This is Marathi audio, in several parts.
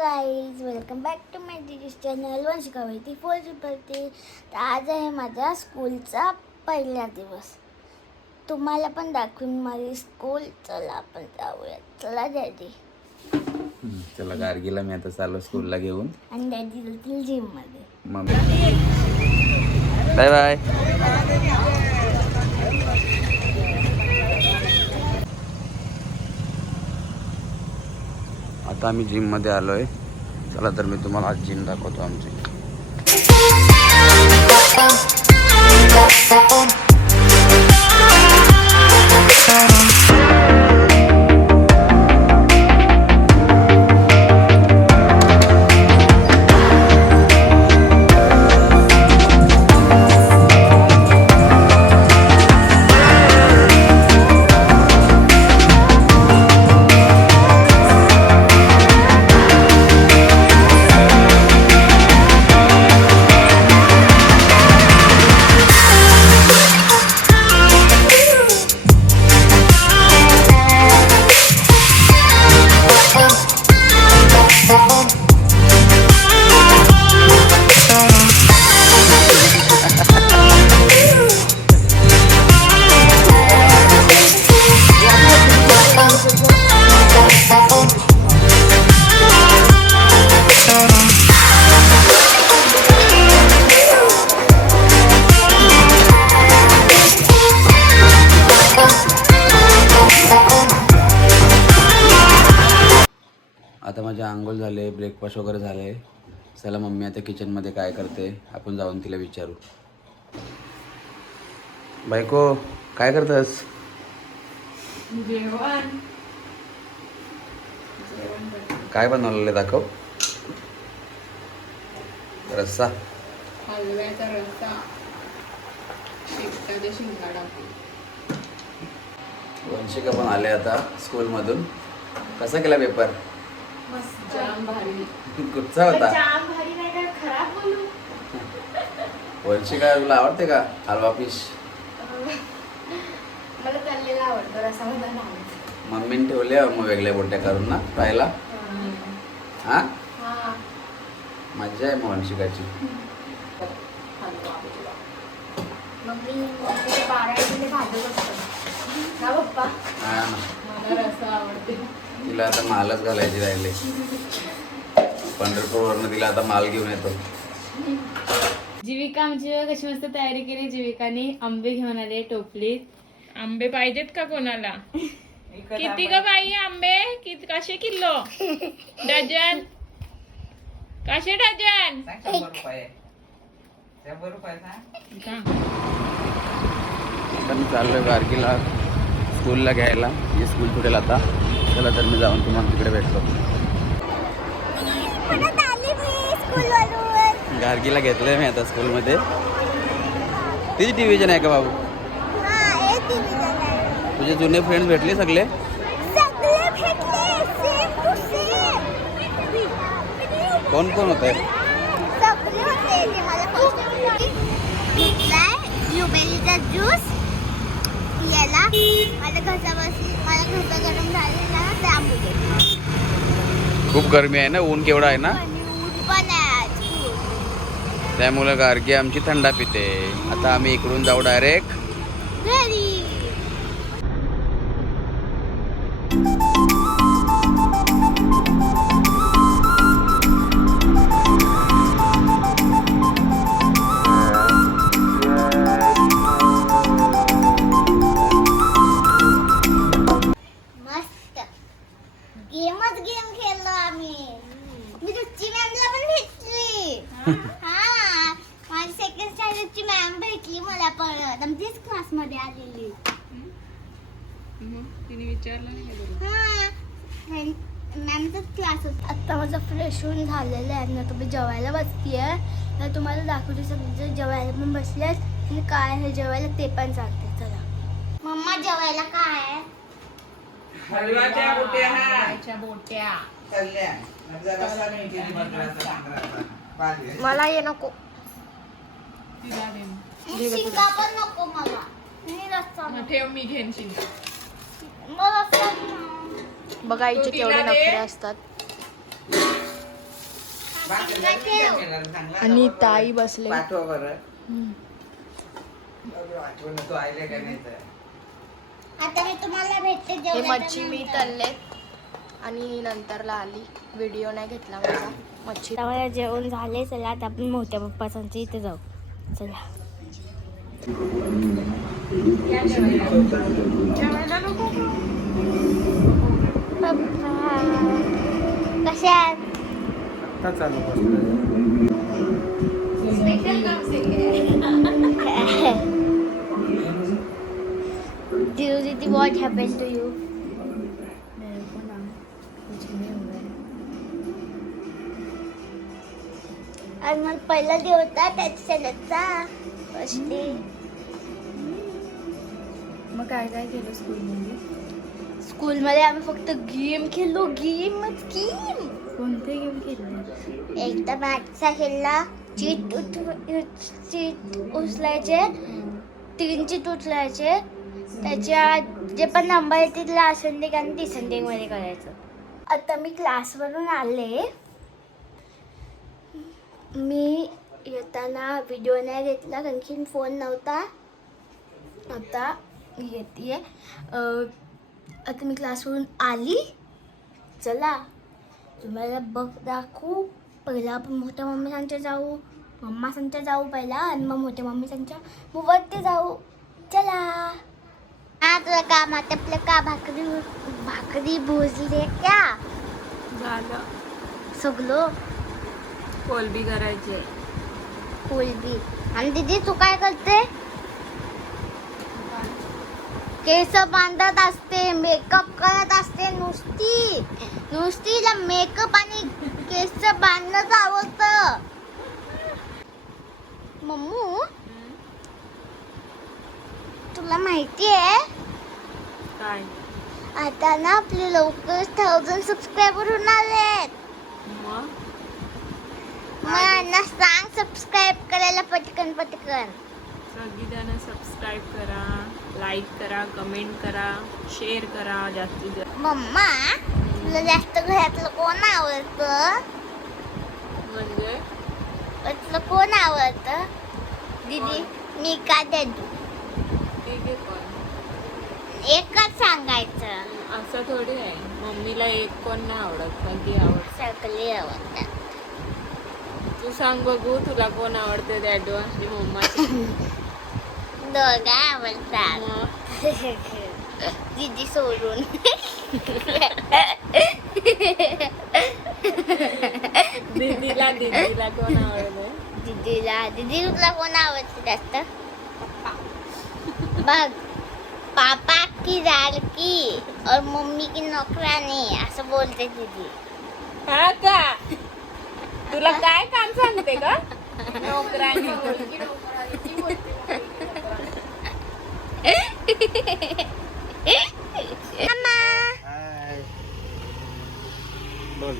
Guys welcome back to my teachers channel Vanshika Vaiti बोलते. तर आज आहे माझ्या स्कूलचा पहिला दिवस. तुम्हाला पण दाखवून माझी स्कूल. चला आपण जाऊया. चला डॅडी. चला गार्गीला मी आता चाललो स्कूलला घेऊन आणि डॅडी जातील जिम मध्ये. Mummy bye bye. आता आम्ही जिम मध्ये आलोय. चला तर मी तुम्हाला आज जिम दाखवतो आमची. आता माझे आंघोळ झाले, ब्रेकफास्ट वगैरे झाले. चला मम्मी आता किचनमध्ये काय करते आपण जाऊन तिला विचारू. बायको काय करतेस? जेवण काय बनवलेलं दाखव. रस्सा, हलव्याचा रस्सा, शेपटाच्या शिंगाडा. वंशिका पण आले आता स्कूलमधून. कसा केला पेपर? मस्त, जाम भारी. कुठचा होता? जाम भारी नाही का, खराब बोलू. वंशिका तुला आवडते का हलवा फिश? मला तळलेला आवडतो, रसा मला नाही आवडत. मम्मीने ठेवले मग वेगळ्या बोट्या करून ना खायला. हा हा मज्जा आहे मग वंशिकाची. मम्मी 12 भाजत असतं ना पप्पा. हा ना, मला रस्सा आवडते. तिला आता मालच घालायची राहिले. पंढरपूरवरनं तिला आता माल घेऊन येतो. जीविका आमची कशी मस्त तयारी केली. जीविकाने आंबे घेऊन आले टोपलीत. आंबे पाहिजेत का कोणाला? किती ग बाई आंबे? कसे किलो? डझन? कसे डझन? 100 रुपये. 100 रुपये का? आता मी चाललोय गार्गीला स्कूलला घ्यायला. ही स्कूल सुटेल आता. चला तर मी जाऊन तुम्हाला तिकडे भेटतो. गार्गीला घेतलंय मी आता स्कूलमध्ये. तिची डिव्हिजन आहे का बाबू? तुझे जुने फ्रेंड्स भेटले सगळे? कोण कोण होते? ब्लूबेरीचा ज्यूस याला. माझा घसा गरम झालेला त्यामुळे. खूप गरमी आहे ना, ऊन केवढा आहे ना, पण आहे त्यामुळे गार्गी आमची थंडा पिते. आता आम्ही इकडून जाऊ डायरेक्ट घरी. गेम खेळलो आम्ही. मी रुची मॅमला पण भेटली. हा माझी सेकंड स्टँडर्डची मॅम भेटली मला परत. आमच्याच क्लास मध्ये आलेली. तिने विचारलं नाही का तुला? हा मॅमचाच क्लास होता. आता माझं फ्रेश होऊन झालेलं आहे ना. तुम्ही जेवायला बसतीये तर तुम्हाला दाखवते सगळे जेवायला पण बसल्यात. आणि काय आहे जेवायला ते पण सांगते. चला मम्मा जेवायला काय आहे? हलवाच्या बोट्या. हलव्याच्या बोट्या. चालल्या. जरासा मी केली बकराचा पांढरा. मला ये नको. तिला दे. शिंगा पण नको मला. मी रस्सा मग ठेव, मी घेईन शिंगा. मला बघा आईचे तो तिला केवढे दे. नखरे असतात. आणि ताई बसले. पाठवा बरं. आठवण तू आले का नाही तर. आता मी तुम्हाला भेटते हे जेवणाच्या मच्छी मी नंतर. तळलेत आणि नंतरला आली. व्हिडिओ नाही घेतला माझा मच्छी. आता मला जेवण झाले. चला आता आपण मोठ्या पप्पाच्या इथे जाऊ. चला पप्पा कसे आहात? आता चालू बसलं. Didi, what happened to you? आणि मला पहिला दिवस होता त्याचा बसली. मग काय काय केलं स्कूलमध्ये? स्कूलमध्ये आम्ही फक्त गेम खेळलो. गेम कोणते गेम खेळले? एकदा मॅथचा खेळला. चीट उचलायचे. 3 चीट उचलायचे. त्याच्या जे पण नंबर येतील तिला असेंडिंग आणि डिसेंडिंग मध्ये करायचं. आता मी क्लासवरून आले. मी येताना व्हिडिओ नाही घेतला कारण की फोन नव्हता. आता घेते. आता मी क्लासवरून आली. चला तुम्हाला बघ दाखवू. पहिला आपण मोठ्या मम्मी सांगच्या जाऊ. मम्मा सांगच्या जाऊ पहिला आणि मग मोठ्या मम्मी सांगच्या मग वरती जाऊ. चला हा तुला काम आता आपलं का भाकरी भुजले क्या झालं. सगळं कोलबी करायचे. कोलबी. आणि दीदी तू काय करते? केस बांधत असते. मेकअप करत असते. नुसतीला मेकअप आणि केस बांधणंच आवडतं. मम्मू तुला माहिती आहे काय? आता ना आपले लवकर 1000 सबस्क्रायबर होणार आहेत. मग मला सांग सबस्क्राईब करायला पटकन. सगळीजण सबस्क्राईब करा, लाईक करा, कमेंट करा, शेअर करा जास्तीत जास्त. मम्मा तुला जास्त घरातलं कोण आवडतं? म्हणजे घरातलं कोण आवडतं? दीदी मी का दादू? ठीक आहे पण एकच सांगायचं. असं थोडी आहे. मम्मीला एक कोण नाही आवडत. सगळी आवडत. सगळे आवडतात. तू सांग बघू तुला कोण आवडते डॅडू आणि मम्माची? दोघं आवडतात. मग दीदी सोडून. दीदीला कोण आवडते? दीदी तुला कोण आवडते जास्त? बघ पापा की लाडकी और मम्मी की नौकरानी असं बोलते दीदी. हा का? तुला काय काम सांगते का? नोकरानी मम्मा बोल.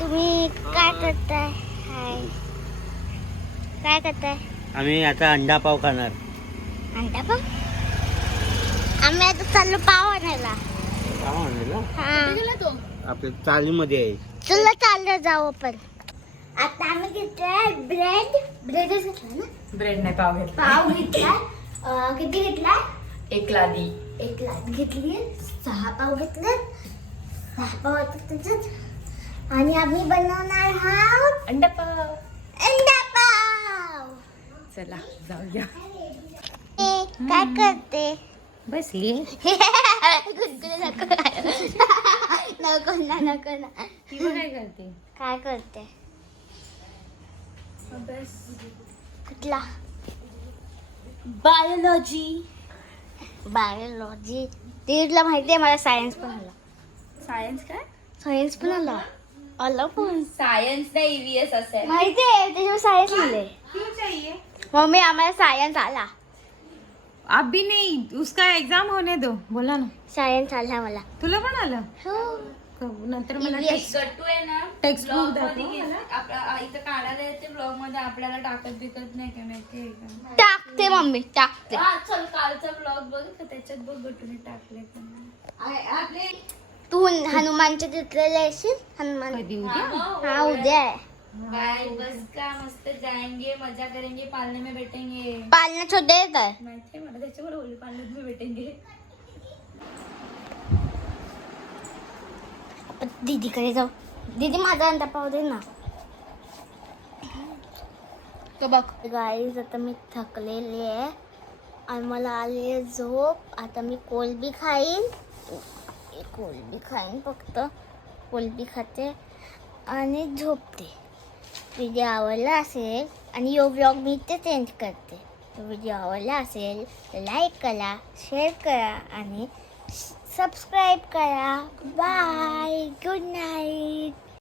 तुम्ही काय करताय? काय करताय? आम्ही आता अंडा पाव खाणार. अंडा पाव? आम्ही आता चाललो पाव आणायला. पाव आणायला हा आपल्या चालीमध्ये आहे. चला चाललं जाऊ आपण. आता आम्ही घेतलाय ब्रेडच घेतला ना. ब्रेड नाही पाव घेतला. पाव घेतलाय. किती घेतलाय? एक लादी. 1 लाट घेतली. 6 पाव घेतले. 6 पाव आता त्याच्यात. आणि आम्ही बनवणार आहोत अंडा पाव. अंडा पाव. चला जाऊया. काय करते? बसली. नको ना. काय करते? काय करते? कुठला? बायोलॉजी. तिला माहिती आहे मला सायन्स पण आला. सायन्स काय? सायन्स पण आला पण सायन्स नाही EVS असेल. माहिती आहे त्याच्यावर सायन्स लिहिले. मम्मी आम्हाला सायन्स आला. अभी नहीं, उसका एग्जाम होने दो. बोला ना. सायन्स आला मला. तुला पण आलं? हो. नंतर मला गट्टू आहे ना टेक्स्ट बुक दाखव. इथं काढायला येते ब्लॉग मध्ये आपल्याला टाकत बिकत नाही का माहिती का? टाकते मम्मी टाकते. हा चल कालचा ब्लॉग बघ तर त्याच्यात बघ गट्टूने टाकले तू हनुमानच्या तिथलेला येशील हनुमान हा उद्या आहे बाय बस का मस्त जाएंगे मजा करेंगे पालने में बैठेंगे पालना छोटे आहे काय माहिती आहे मला त्याच्यामुळे बोलले पालने में बैठेंगे आपण दीदीकडे जाऊ दीदी माझा अंडा पाव दे ना तो बघ गाईज आता मी थकलेली आहे आणि मला आली आहे झोप आता मी कोलबी खाईन फक्त कोलबी खाते आणि झोपते व्हिडिओ आवडला असेल आणि यो व्लॉग मी इथे चेंज करते तो व्हिडिओ आवडला असेल तर लाईक करा शेअर करा आणि सबस्क्राईब करा बाय गुड नाईट